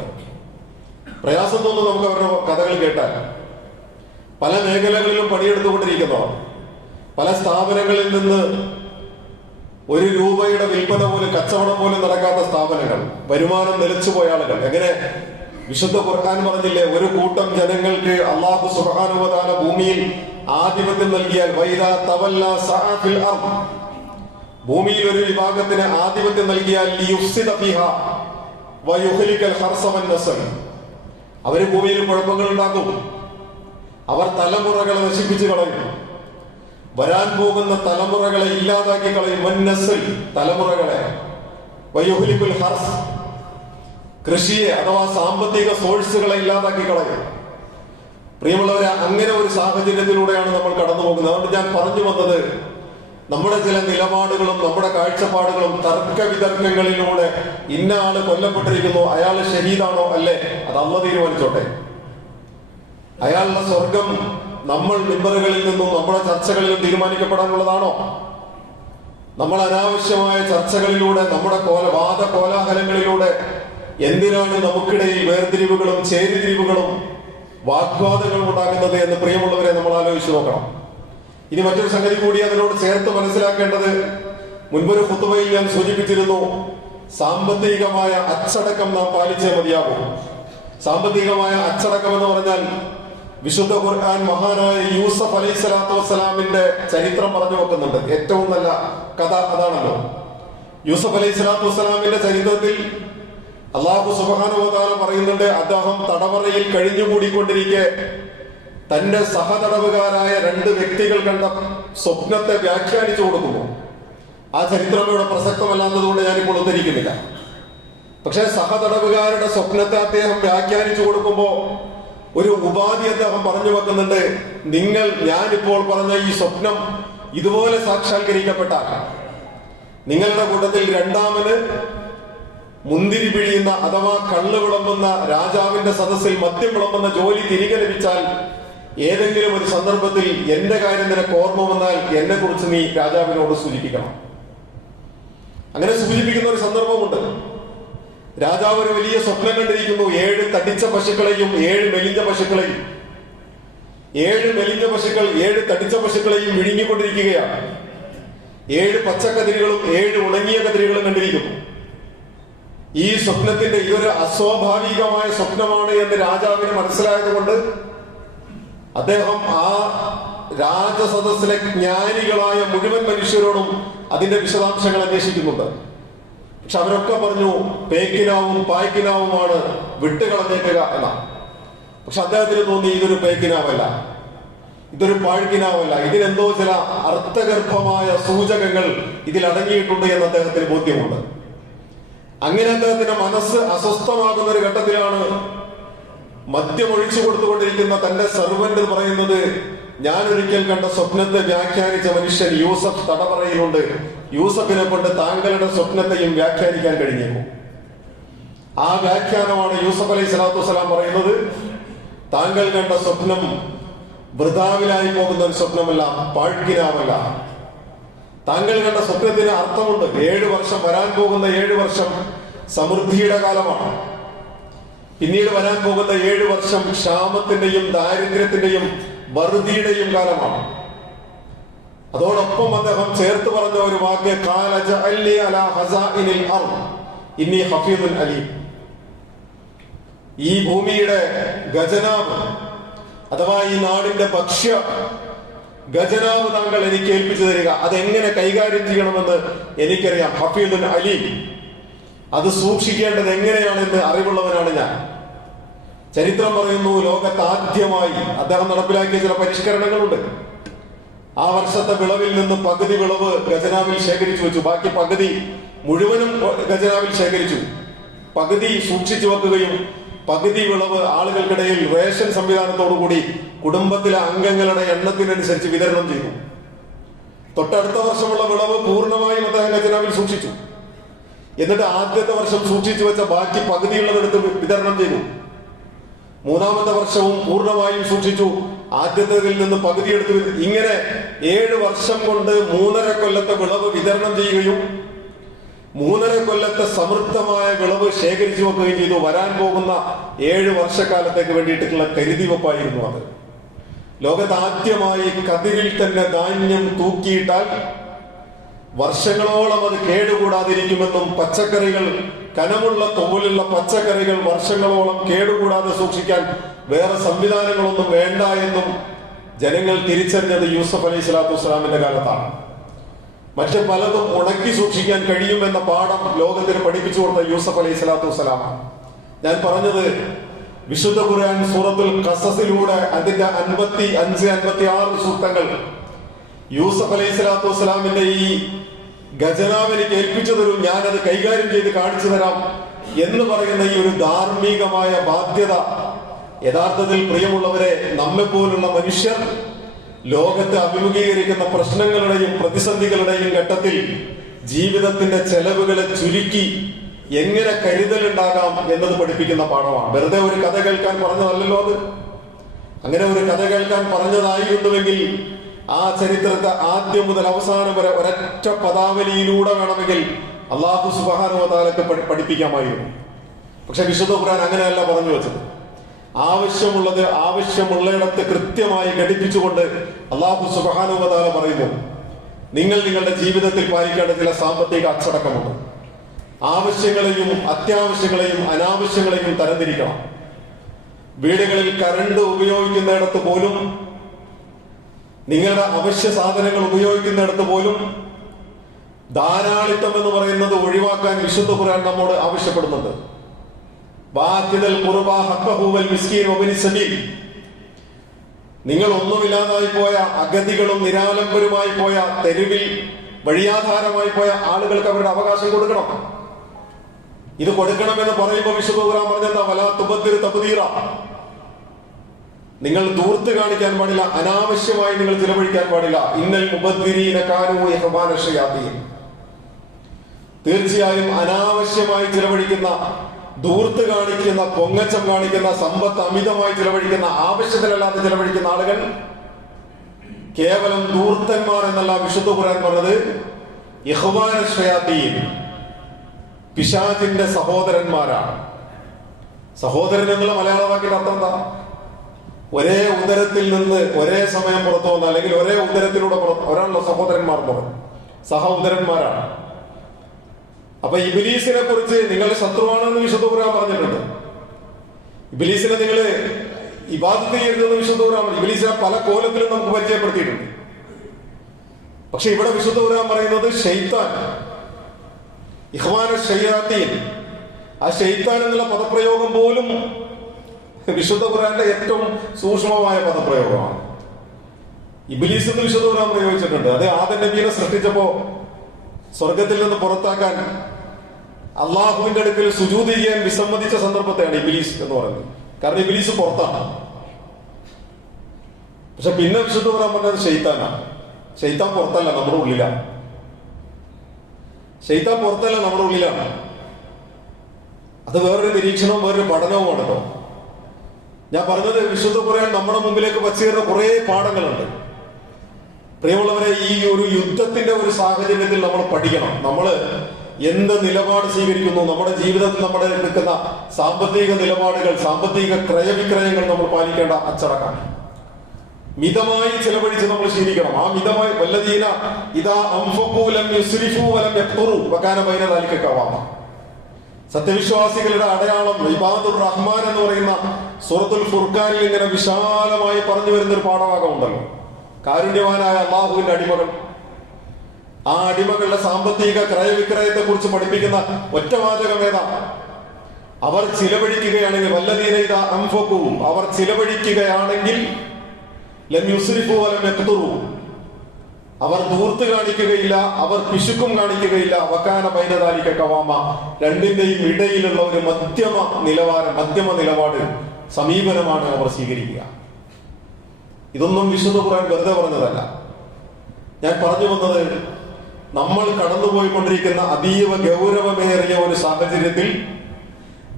പ്രയാസം തോന്നുന്നു നമുക്ക് അവരുടെ കഥകൾ കേട്ടാൽ. പല മേഖലകളിലും പണിയെടുത്തുകൊണ്ടിരിക്കുന്നവർ, പല സ്ഥാപനങ്ങളിൽ നിന്ന് ഒരു രൂപയുടെ വിൽപ്പന പോലും, കച്ചവടം പോലും നടക്കാത്ത സ്ഥാപനങ്ങൾ, വരുമാനം നിലച്ചുപോയ ആളുകൾ. എങ്ങനെ? വിശുദ്ധ ഖുർആൻ പറഞ്ഞില്ലേ, ഒരു കൂട്ടം ജനങ്ങൾക്ക് അല്ലാഹു സുബ്ഹാനഹു വ തആല ഭൂമിയിൽ ആധിപത്യം നൽകിയാൽ, വൈദാ തവല്ലാ സഅ ഫിൽ അർദ്, ഭൂമിയിൽ ഒരു വിഭാഗത്തിന് ആധിപത്യം നൽകിയാൽ, ലിയുഫ്സിദ ഫീഹാ വയുഹ്ലികൽ ഹർസ വൻ നസ്ൽ, അവര് ഭൂമിയിൽ കുഴപ്പങ്ങൾ ഉണ്ടാക്കും, അവർ തലമുറകളെ നശിപ്പിച്ചു കളയും, വരാൻ പോകുന്ന തലമുറകളെ ഇല്ലാതാക്കി കളയും. വൻ നസ്ൽ, തലമുറകളെ, വയുഹ്ലികുൽ ഹർസ്, കൃഷിയെ അഥവാ സാമ്പത്തിക സോഴ്സുകളെ ഇല്ലാതാക്കി കളയും. പ്രിയമുള്ളവരെ, അങ്ങനെ ഒരു സാഹചര്യത്തിലൂടെയാണ് നമ്മൾ കടന്നു പോകുന്നത്. അതുകൊണ്ട് ഞാൻ പറഞ്ഞു വന്നത്, നമ്മുടെ ചില നിലപാടുകളും നമ്മുടെ കാഴ്ചപ്പാടുകളും തർക്ക വിതർക്കങ്ങളിലൂടെ ഇന്ന ആള് കൊല്ലപ്പെട്ടിരിക്കുന്നു, അയാൾ ഷഹീദാണോ അല്ലേ, അത് അല്ലാഹു തീരുമാനിച്ചോട്ടെ. അയാളുടെ സ്വർഗം നമ്മൾ മിമ്പറുകളിൽ നിന്നും നമ്മുടെ ചർച്ചകളിലും തീരുമാനിക്കപ്പെടാനുള്ളതാണോ? നമ്മൾ അനാവശ്യമായ ചർച്ചകളിലൂടെ, നമ്മുടെ വാദകോലാഹലങ്ങളിലൂടെ എന്തിനാണ് നമുക്കിടയിൽ വേർതിരിവുകളും ചേരിതിരിവുകളും വാഗ്വാദങ്ങളും ഉണ്ടാകുന്നത് എന്ന് പ്രിയമുള്ളവരെ നമ്മൾ ആലോചിച്ച് നോക്കണം. ഇനി മറ്റൊരു സംഗതി കൂടി അതിനോട് ചേർത്ത് മനസ്സിലാക്കേണ്ടത്, മുൻപൊരു ഖുതുബയിൽ ഞാൻ സൂചിപ്പിച്ചിരുന്നു, സാമ്പത്തികമായ അച്ചടക്കം നാം പാലിച്ചേ മതിയാകും. സാമ്പത്തികമായ അച്ചടക്കം എന്ന് പറഞ്ഞാൽ വിശുദ്ധ ഖുർആൻ മഹാനായ യൂസഫ് അലൈഹി സ്വലാത്തു വസ്സലാമിന്റെ ചരിത്രം പറഞ്ഞു വെക്കുന്നുണ്ട്. ഏറ്റവും നല്ല കഥ അതാണല്ലോ. യൂസഫ് അലൈഹി സ്വലാത്തു വസ്സലാമിന്റെ ചരിത്രത്തിൽ അല്ലാഹു സുബ്ഹാനഹു വ തആല പറയുന്നുണ്ട്, അദ്ദേഹം തടവറയിൽ കഴിഞ്ഞുകൂടിക്കൊണ്ടിരിക്കെ തന്റെ സഹതടവുകാരായ 2 വ്യക്തികൾ കണ്ട സ്വപ്നത്തെ വ്യാഖ്യാനിച്ചു കൊടുക്കുന്നു. ആ ചരിത്രം ഇവിടെ പ്രസക്തമല്ലാത്തതുകൊണ്ട് ഞാനിപ്പോൾ ഉദ്ധരിക്കുന്നില്ല. പക്ഷെ സഹതടവുകാരുടെ സ്വപ്നത്തെ അദ്ദേഹം വ്യാഖ്യാനിച്ചു കൊടുക്കുമ്പോൾ ഒരു ഉപാധി അദ്ദേഹം പറഞ്ഞു വെക്കുന്നുണ്ട്. ഞാനിപ്പോൾ പറഞ്ഞ ഈ സ്വപ്നം ഇതുപോലെ സാക്ഷാത്കരിക്കപ്പെട്ടാൽ നിങ്ങളുടെ കൂട്ടത്തിൽ രണ്ടാമന് മുന്തിരി പിഴിയുന്ന അഥവാ കള്ള് വിളമ്പുന്ന രാജാവിന്റെ സദസ്സിൽ മദ്യം വിളമ്പുന്ന ജോലി തിരികെ ലഭിച്ചാൽ ഏതെങ്കിലും ഒരു സന്ദർഭത്തിൽ എന്റെ കാര്യം നിനക്ക് ഓർമ്മ വന്നാൽ എന്നെ കുറിച്ച് നീ രാജാവിനോട് സൂചിപ്പിക്കണം. അങ്ങനെ സൂചിപ്പിക്കുന്ന ഒരു സന്ദർഭമുണ്ട്. രാജാവ് ഒരു വലിയ സ്വപ്നം കണ്ടിരിക്കുന്നു. 7 തടിച്ച പശുക്കളെയും 7 മെലിഞ്ഞ പശുക്കളെയും 7 മെലിഞ്ഞ പശുക്കൾ 7 തടിച്ച പശുക്കളെയും വിഴുങ്ങിക്കൊണ്ടിരിക്കുകയാണ്. 7 പച്ചക്കതിരുകളും 7 ഉണങ്ങിയ കതിരുകളും കണ്ടിരിക്കുന്നു. ഈ സ്വപ്നത്തിന്റെ ഇതൊരു അസ്വാഭാവികമായ സ്വപ്നമാണ് എന്ന് രാജാവിന് മനസ്സിലായതുകൊണ്ട് അദ്ദേഹം ആ രാജസദസ്സിലെ ജ്ഞാനികളായ മുഴുവൻ മനുഷ്യരോടും അതിന്റെ വിശദാംശങ്ങൾ അന്വേഷിക്കുന്നുണ്ട്. പക്ഷെ അവരൊക്കെ പറഞ്ഞു പേക്കിനാവും പായ്ക്കിനാവുമാണ്, വിട്ടുകളഞ്ഞേക്കുക എന്നാണ്. പക്ഷെ അദ്ദേഹത്തിന് തോന്നി ഇതൊരു പേക്കിനാവല്ല, ഇതൊരു പാഴ്ക്കിനാവല്ല, ഇതിനെന്തോ ചില അർത്ഥഗർഭമായ സൂചകങ്ങൾ ഇതിൽ അടങ്ങിയിട്ടുണ്ട് എന്ന് അദ്ദേഹത്തിന് ബോധ്യമുണ്ട്. അങ്ങനെ അദ്ദേഹത്തിന്റെ മനസ്സ് അസ്വസ്ഥമാകുന്ന ഒരു ഘട്ടത്തിലാണ് മദ്യം ഒഴിച്ചു കൊടുത്തുകൊണ്ടിരിക്കുന്ന തന്റെ സെർവന്റ് പറയുന്നത്, ഞാൻ ഒരിക്കൽ കണ്ട സ്വപ്നത്തെ വ്യാഖ്യാനിച്ച മനുഷ്യൻ യൂസഫ് തടവറയിലുണ്ട്. യൂസഫിനെ കൊണ്ട് താങ്കളുടെ സ്വപ്നത്തെയും വ്യാഖ്യാനിക്കാൻ കഴിഞ്ഞേക്കും. ആ വ്യാഖ്യാനമാണ് യൂസഫ് അലൈഹി സ്വലാത്തു വസ്സലാം പറയുന്നത്, താങ്കൾ കണ്ട സ്വപ്നം വൃഥാവിലായി പോകുന്ന ഒരു സ്വപ്നമല്ല, പാഴ്ക്കിനാവല്ല. താങ്കൾ കണ്ട സ്വപ്നത്തിന് അർത്ഥമുണ്ട്. 7 വർഷം വരാൻ പോകുന്ന 7 വർഷം സമൃദ്ധിയുടെ കാലമാണ്. പിന്നീട് വരാൻ പോകുന്ന 7 വർഷം ക്ഷാമത്തിന്റെയും ദാരിദ്ര്യത്തിന്റെയും വറുതിയുടെയും കാലമാണ്. അതോടൊപ്പം അദ്ദേഹം ചേർത്ത് പറഞ്ഞ ഒരു വാക്യ, ഖാല ജഅൽനി അലാ ഖസാഇനിൽ അർദ് ഇന്നി ഹഫീദുൻ അലീം. ഈ ഭൂമിയുടെ ഖജനാവ് അഥവാ ഈ നാടിന്റെ ഭക്ഷ്യ ഖജനാവ് താങ്കൾ എനിക്ക് ഏൽപ്പിച്ചു തരിക, അതെങ്ങനെ കൈകാര്യം ചെയ്യണമെന്ന് എനിക്കറിയാം. ഹഫീദുൻ അലീം, അത് സൂക്ഷിക്കേണ്ടത് എങ്ങനെയാണെന്ന് അറിവുള്ളവനാണ് ഞാൻ. ചരിത്രം പറയുന്നു, ലോകത്ത് ആദ്യമായി അദ്ദേഹം നടപ്പിലാക്കിയ ചില പരിഷ്കരണങ്ങളുണ്ട്. ആ വർഷത്തെ വിളവിൽ നിന്ന് പകുതി വിളവ് ഖജനാവിൽ ശേഖരിച്ചു വെച്ചു, ബാക്കി പകുതി മുഴുവനും ഖജനാവിൽ ശേഖരിച്ചു. പകുതി സൂക്ഷിച്ചു വെക്കുകയും പകുതി വിളവ് ആളുകൾക്കിടയിൽ റേഷൻ സംവിധാനത്തോടുകൂടി കുടുംബത്തിലെ അംഗങ്ങളുടെ എണ്ണത്തിനനുസരിച്ച് വിതരണം ചെയ്തു. തൊട്ടടുത്ത വർഷമുള്ള വിളവ് പൂർണ്ണമായും അദ്ദേഹം ഖജനാവിൽ സൂക്ഷിച്ചു. എന്നിട്ട് ആദ്യത്തെ വർഷം സൂക്ഷിച്ചു വെച്ച ബാക്കി പകുതിയുള്ളതെടുത്ത് വിതരണം ചെയ്തു. 3-ാമത്തെ വർഷവും പൂർണ്ണമായും സൂക്ഷിച്ചു, ആദ്യത്തേതിൽ നിന്ന് പകുതി എടുത്ത്. ഇങ്ങനെ 7 വർഷം കൊണ്ട് 3.5 കൊല്ലത്തെ വിളവ് വിതരണം ചെയ്യുകയും 3.5 കൊല്ലത്തെ സമൃദ്ധമായ വിളവ് ശേഖരിച്ചു വെക്കുകയും ചെയ്തു. വരാൻ പോകുന്ന 7 വർഷക്കാലത്തേക്ക് വേണ്ടിയിട്ടുള്ള കരുതിവെപ്പായിരുന്നു അത്. ലോകത്ത് ആദ്യമായി കതിരിൽ തന്നെ ധാന്യം തൂക്കിയിട്ടാൽ വർഷങ്ങളോളം അത് കേടുകൂടാതിരിക്കുമെന്നും പച്ചക്കറികൾ, കനമുള്ള തോലുള്ള പച്ചക്കറികൾ വർഷങ്ങളോളം കേടുകൂടാതെ സൂക്ഷിക്കാൻ വേറെ സംവിധാനങ്ങളൊന്നും വേണ്ട എന്നും ജനങ്ങൾ തിരിച്ചറിഞ്ഞത് യൂസഫ് അലൈഹി സ്വലാത്തു വസ്സലാമിന്റെ കാലത്താണ്. മറ്റ് പലതും ഉണക്കി സൂക്ഷിക്കാൻ കഴിയുമെന്ന പാഠം ലോകത്തിന് പഠിപ്പിച്ചു കൊടുത്ത യൂസഫ് അലൈഹി സ്വലാത്തു വസ്സലാമാണ്. ഞാൻ പറഞ്ഞത് വിശുദ്ധ ഖുർആൻ സൂറത്തുൽ ഖസസിലൂടെ അതിന്റെ 55-56 സൂക്തങ്ങൾ യൂസഫ് അലൈഹി സ്വലാത്തു വസ്സലാമിന്റെ ഈ ഖജനാവ് എനിക്ക് ഏൽപ്പിച്ചു തരും, ഞാനത് കൈകാര്യം ചെയ്ത് കാണിച്ചു തരാം എന്ന് പറയുന്ന ഈ ഒരു ധാർമ്മികമായ ബാധ്യത യഥാർത്ഥത്തിൽ പ്രിയമുള്ളവരെ നമ്മെപ്പോലുള്ള മനുഷ്യർ ലോകത്ത് അഭിമുഖീകരിക്കുന്ന പ്രശ്നങ്ങളുടെയും പ്രതിസന്ധികളുടെയും ഘട്ടത്തിൽ ജീവിതത്തിന്റെ ചെലവുകളെ ചുരുക്കി എങ്ങനെ കരുതലുണ്ടാകാം എന്നത് പഠിപ്പിക്കുന്ന പാഠമാണ്. വെറുതെ ഒരു കഥ കേൾക്കാൻ പറഞ്ഞതല്ലല്ലോ അത്. അങ്ങനെ ഒരു കഥ കേൾക്കാൻ പറഞ്ഞതായിരുന്നുവെങ്കിൽ ആ ചരിത്രത്തെ ആദ്യം മുതൽ അവസാനം വരെ ഒരൊറ്റ പദാവലിയിലൂടെ വേണമെങ്കിൽ അല്ലാഹു സുബ്ഹാനഹു വ തആലക്ക് പഠിപ്പിക്കാമായിരുന്നു. പക്ഷെ വിശുദ്ധ ഖുർആൻ അങ്ങനെയല്ല പറഞ്ഞു വെച്ചത്. ആവശ്യമുള്ളത് ആവശ്യമുള്ളയിടത്ത് കൃത്യമായി ഘടിപ്പിച്ചുകൊണ്ട് അല്ലാഹു സുബ്ഹാനഹു വ തആല പറയുന്നു, നിങ്ങൾ നിങ്ങളുടെ ജീവിതത്തിൽ പാലിക്കേണ്ട ചില സാമ്പത്തിക അച്ചടക്കമുണ്ട്. ആവശ്യങ്ങളെയും അത്യാവശ്യങ്ങളെയും അനാവശ്യങ്ങളെയും തരംതിരിക്കണം. വീടുകളിൽ കറണ്ട് ഉപയോഗിക്കുന്നിടത്ത് പോലും, നിങ്ങളുടെ അവശ്യ സാധനങ്ങൾ ഉപയോഗിക്കുന്നിടത്ത് പോലും ധാരാളിത്തം എന്ന് പറയുന്നത് ഒഴിവാക്കാൻ വിശുദ്ധ ഖുർആൻ നമ്മോട് ആവശ്യപ്പെടുന്നുണ്ട്. നിങ്ങൾ ഒന്നുമില്ലാതായി പോയ അഗതികളും നിരാലംബരുമായി പോയ തെരുവിൽ വഴിയാധാരമായി പോയ ആളുകൾക്ക് അവരുടെ അവകാശം കൊടുക്കണം. ഇത് കൊടുക്കണമെന്ന് പറയുമ്പോൾ വിശുദ്ധ ഖുർആൻ പറഞ്ഞെന്താ? വലാ തുബദ്ദിർ തബ്ദീറ. നിങ്ങൾ ദൂർത്ത് കാണിക്കാൻ പാടില്ല, അനാവശ്യമായി നിങ്ങൾ ചിലവഴിക്കാൻ പാടില്ല. ഇന്നൽ മുബദ്ദിരീന കാനൂ ഇഖ്വാന ശയാത്തീൻ. തീർച്ചയായും അനാവശ്യമായി ചിലവഴിക്കുന്ന, ദൂർത്ത് കാണിക്കുന്ന, പൊങ്ങച്ചം കാണിക്കുന്ന, സമ്പത്ത് അമിതമായി ചിലവഴിക്കുന്ന, ആവശ്യത്തിലല്ലാതെ ചിലവഴിക്കുന്ന ആളുകൾ കേവലം ദൂർത്തന്മാർ എന്നല്ല വിശുദ്ധ ഖുർആൻ പറഞ്ഞത്, ഇഖ്വാന ശയാത്തീൻ, പിശാചിന്റെ സഹോദരന്മാരാണ്. സഹോദരൻ എന്നുള്ള മലയാള വാക്കിന്റെ അർത്ഥം എന്താ? ഒരേ ഉദരത്തിൽ നിന്ന് ഒരേ സമയം പുറത്തു വന്ന, അല്ലെങ്കിൽ ഒരേ ഉദരത്തിലൂടെ ഒരാളുള്ള സഹോദരന്മാർ എന്ന് പറയും, സഹോദരന്മാരാണ്. അപ്പൊ ഇബ്ലീസിനെ കുറിച്ച് നിങ്ങളുടെ ശത്രുവാണെന്ന് വിശുദ്ധ ഖുർആൻ പറഞ്ഞിട്ടുണ്ട്. ഇബ്ലീസിനെ നിങ്ങൾ ഇബാദത്ത് ചെയ്യരുതെന്ന് വിശുദ്ധ ഖുർആൻ. ഇബ്ലീസിനെ പല കോലത്തിലും നമുക്ക് പരിചയപ്പെടുത്തിയിട്ടുണ്ട്. പക്ഷെ ഇവിടെ വിശുദ്ധ ഖുർആൻ പറയുന്നത് ശൈത്താൻ, ഇഖ്വാന ശയാത്തീൻ. ആ ശൈത്താൻ എന്നുള്ള പദപ്രയോഗം പോലും വിശുദ്ധ ഖുർആന്റെ ഏറ്റവും സൂക്ഷ്മമായ പദപ്രയോഗമാണ്. ഇബ്ലീസ് എന്ന് വിശുദ്ധ ഖുർആൻ പ്രയോഗിച്ചിട്ടുണ്ട്. അത് ആദം നബിയെ സൃഷ്ടിച്ചപ്പോ സ്വർഗത്തിൽ നിന്ന് പുറത്താക്കാൻ അള്ളാഹുവിന്റെ അടുക്കൽ സുജൂദ് ചെയ്യാൻ വിസമ്മതിച്ച സന്ദർഭത്തെയാണ് ഇബ്ലീസ് എന്ന് പറയുന്നത്. കാരണം ഇബ്ലീസ് പുറത്താണ്. പക്ഷെ പിന്നെ വിശുദ്ധ ഖുർആൻ പറഞ്ഞത് ശൈത്താനാണ്. ശൈത്താൻ പുറത്തല്ല, നമ്മുടെ ഉള്ളിലാണ്. ശൈത്താൻ പുറത്തല്ല, നമ്മുടെ ഉള്ളിലാണ്. അത് വേറൊരു നിരീക്ഷണവും വേറൊരു പഠനവുമാണ് കേട്ടോ. ഞാൻ പറഞ്ഞത് വിശുദ്ധ ഖുർആൻ നമ്മുടെ മുമ്പിലേക്ക് വച്ചുതരുന്ന കുറെ പാഠങ്ങളുണ്ട്. പ്രിയമുള്ളവരെ, ഈ ഒരു യുദ്ധത്തിന്റെ ഒരു സാഹചര്യത്തിൽ നമ്മൾ പഠിക്കണം. നമ്മൾ എന്ത് നിലപാട് സ്വീകരിക്കുന്നു, നമ്മുടെ ജീവിതത്തിൽ നമ്മുടെ നിൽക്കുന്ന സാമ്പത്തിക നിലപാടുകൾ, സാമ്പത്തിക ക്രയവിക്രയങ്ങൾ നമ്മൾ പാലിക്കേണ്ട അച്ചടക്കം. മിതമായി ചിലവഴിച്ച് നമ്മൾ ശീലിക്കണം. ആ മിതമായി വല്ലദീന ഇദാ അൻഫഖൂ ലം യുസ്രിഫൂ വലം യഖ്തുറൂ വകാന ബൈന ദാലിക ഖവാമ. സത്യവിശ്വാസികളുടെ അടയാളം ഇബാദുർ റഹ്മാൻ എന്ന് പറയുന്ന സൂറത്തുൽ ഫുർഖാനിൽ ഇങ്ങനെ വിശാലമായി പറഞ്ഞു വരുന്ന ഒരു പാഠഭാഗം ഉണ്ടല്ലോ. കാരുണ്യവാനായ അല്ലാഹുവിന്റെ അടിമകൾ, ആ അടിമകളുടെ സാമ്പത്തിക ക്രയവിക്രയത്തെ കുറിച്ച് പഠിപ്പിക്കുന്ന ഒറ്റവാചകം ഏതാ? അവർ ചിലവഴിക്കുകയാണെങ്കിൽ, വല്ലദീന ഇദാ അൻഫഖൂ, അവർ ചിലവഴിക്കുകയാണെങ്കിൽ, ലം യുസ്രിഫൂ വലം യഖ്തുറൂ, അവർ ദൂർത്ത് കാണിക്കുകയില്ല, അവർ പിശുക്കും കാണിക്കുകയില്ല. വകാന ബൈന ദാലിക ഖവാമ, രണ്ടിന്റെയും ഇടയിലുള്ള ഒരു മധ്യമ നിലപാട്, സമീപനമാണ് അവർ സ്വീകരിക്കുക. ഇതൊന്നും വിശുദ്ധ ഖുർആൻ വെറുതെ പറഞ്ഞതല്ല. ഞാൻ പറഞ്ഞു വന്നത്, നമ്മൾ കടന്നുപോയിക്കൊണ്ടിരിക്കുന്ന അതീവ ഗൗരവമേറിയ ഒരു സാഹചര്യത്തിൽ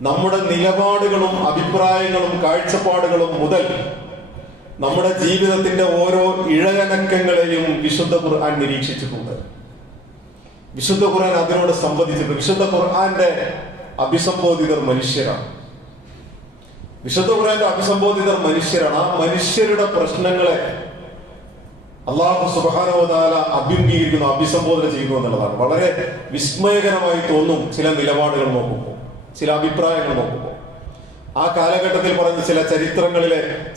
നമ്മുടെ നിലപാടുകളും അഭിപ്രായങ്ങളും കാഴ്ചപ്പാടുകളും മുതൽ നമ്മുടെ ജീവിതത്തിന്റെ ഓരോ ഇഴയനക്കങ്ങളെയും വിശുദ്ധ ഖുർആൻ നിരീക്ഷിച്ചിട്ടുണ്ട്. വിശുദ്ധ ഖുർആൻ അതിനോട് സംവദിച്ചിട്ടുണ്ട്. വിശുദ്ധ ഖുർആന്റെ അഭിസംബോധിതർ മനുഷ്യരാണ്. വിശുദ്ധ ഖുർആന്റെ അഭിസംബോധിതർ മനുഷ്യരാണ്. ആ മനുഷ്യരുടെ പ്രശ്നങ്ങളെ അല്ലാഹു സുബ്ഹാനഹു വ തആല അഭിമുഖീകരിക്കുന്നു, അഭിസംബോധന ചെയ്യുന്നു എന്നുള്ളതാണ്. വളരെ വിസ്മയകരമായി തോന്നും ചില നിലപാടുകൾ നോക്കുമ്പോൾ, ചില അഭിപ്രായങ്ങൾ നോക്കുമ്പോൾ. ആ കാലഘട്ടത്തിൽ പറഞ്ഞ ചില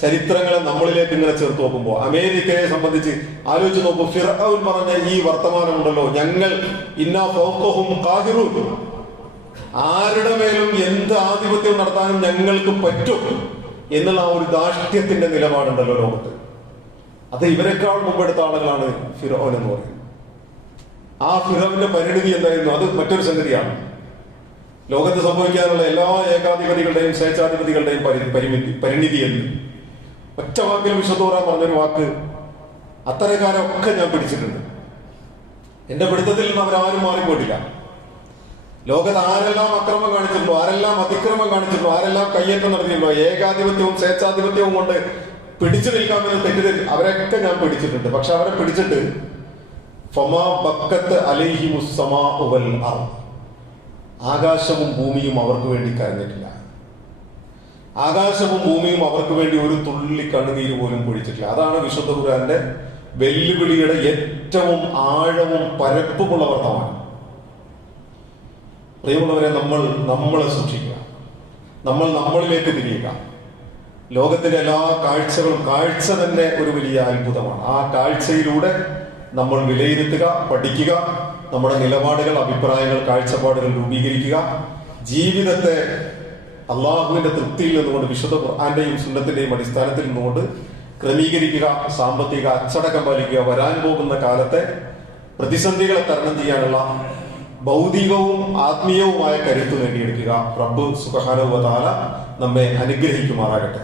ചരിത്രങ്ങളെ നമ്മളിലേക്ക് ഇങ്ങനെ ചേർത്ത് നോക്കുമ്പോൾ, അമേരിക്കയെ സംബന്ധിച്ച് ആലോചിച്ച് നോക്കും. ഫിർഔൻ പറഞ്ഞ ഈ വർത്തമാനം ഉണ്ടല്ലോ, ഞങ്ങൾ ഇന്നാ ഫൗഖഹും ഖാഹിറൂൻ, ആരുടെ മേലും എന്ത് ആധിപത്യം നടത്താനും ഞങ്ങൾക്ക് പറ്റും എന്നുള്ള ആ ഒരു ധാർഷ്ട്യത്തിന്റെ നിലപാടുണ്ടല്ലോ ലോകത്ത്. അത് ഇവരെക്കാൾ മുമ്പെടുത്ത ആളുകളാണ് ഫിർഔൻ എന്ന് പറയുന്നത്. ആ ഫിർഔന്റെ പരിണിതി എന്തായിരുന്നു? അത് മറ്റൊരു സംഗതിയാണ്. ലോകത്ത് സംഭവിക്കാനുള്ള എല്ലാ ഏകാധിപതികളുടെയും സ്വേച്ഛാധിപതികളുടെയും പരിണിതി എന്ന് ഒറ്റ വാക്കിൽ വിശുദ്ധ ഖുർആൻ പറഞ്ഞൊരു വാക്ക്, അത്തരക്കാരൊക്കെ ഞാൻ പിടിച്ചിട്ടുണ്ട്. എന്റെ പിടുത്തത്തിൽ നിന്ന് അവരാരും മാറിപ്പോയിട്ടില്ല. ലോകത്ത് ആരെല്ലാം അക്രമം കാണിച്ചിട്ടുണ്ടോ, ആരെല്ലാം അതിക്രമം കാണിച്ചിട്ടുണ്ടോ, ആരെല്ലാം കയ്യേറ്റം നടത്തിയിട്ടുണ്ടോ, ഏകാധിപത്യവും സ്വേച്ഛാധിപത്യവും കൊണ്ട് പിടിച്ചു നിൽക്കാമെന്ന് തെറ്റിദ്ധരിച്ച് അവരൊക്കെ ഞാൻ പിടിച്ചിട്ടുണ്ട്. പക്ഷെ അവരെ പിടിച്ചിട്ട് ഫമാ ബക്കത്ത് അലൈഹിമുസ് സമാഉ വൽ അർദ്, ആകാശവും ഭൂമിയും അവർക്ക് വേണ്ടി കരഞ്ഞിട്ടില്ല. ആകാശവും ഭൂമിയും അവർക്ക് വേണ്ടി ഒരു തുള്ളി കണ്ണുനീര് പോലും പൊഴിച്ചിട്ടില്ല. അതാണ് വിശുദ്ധ ഖുർആന്റെ വെല്ലുവിളിയുടെ ഏറ്റവും ആഴവും പരപ്പുമുള്ള വർത്തമാനം. പ്രിയമുള്ളവരെ, നമ്മളെ സൂക്ഷിക്കുക, നമ്മളിലേക്ക് തിരിയുക. ലോകത്തിന്റെ എല്ലാ കാഴ്ചകളും, കാഴ്ച തന്നെ ഒരു വലിയ അത്ഭുതമാണ്. ആ കാഴ്ചയിലൂടെ നമ്മൾ വിലയിരുത്തുക, പഠിക്കുക, നമ്മുടെ നിലപാടുകൾ, അഭിപ്രായങ്ങൾ, കാഴ്ചപ്പാടുകൾ രൂപീകരിക്കുക. ജീവിതത്തെ അള്ളാഹുവിന്റെ തൃപ്തിയിൽ നിന്നുകൊണ്ട്, വിശുദ്ധ ഖുർആന്റെയും സുന്നത്തിന്റെയും അടിസ്ഥാനത്തിൽ നിന്നുകൊണ്ട് ക്രമീകരിക്കുക. സാമ്പത്തിക അച്ചടക്കം പാലിക്കുക. വരാൻ പോകുന്ന കാലത്തെ പ്രതിസന്ധികളെ തരണം ചെയ്യാനുള്ള ഭൗതികവും ആത്മീയവുമായ കരുത്ത് നേടിയെടുക്കുക. റബ്ബ് സുബ്ഹാനഹു വ തആല നമ്മെ അനുഗ്രഹിക്കുമാറാകട്ടെ.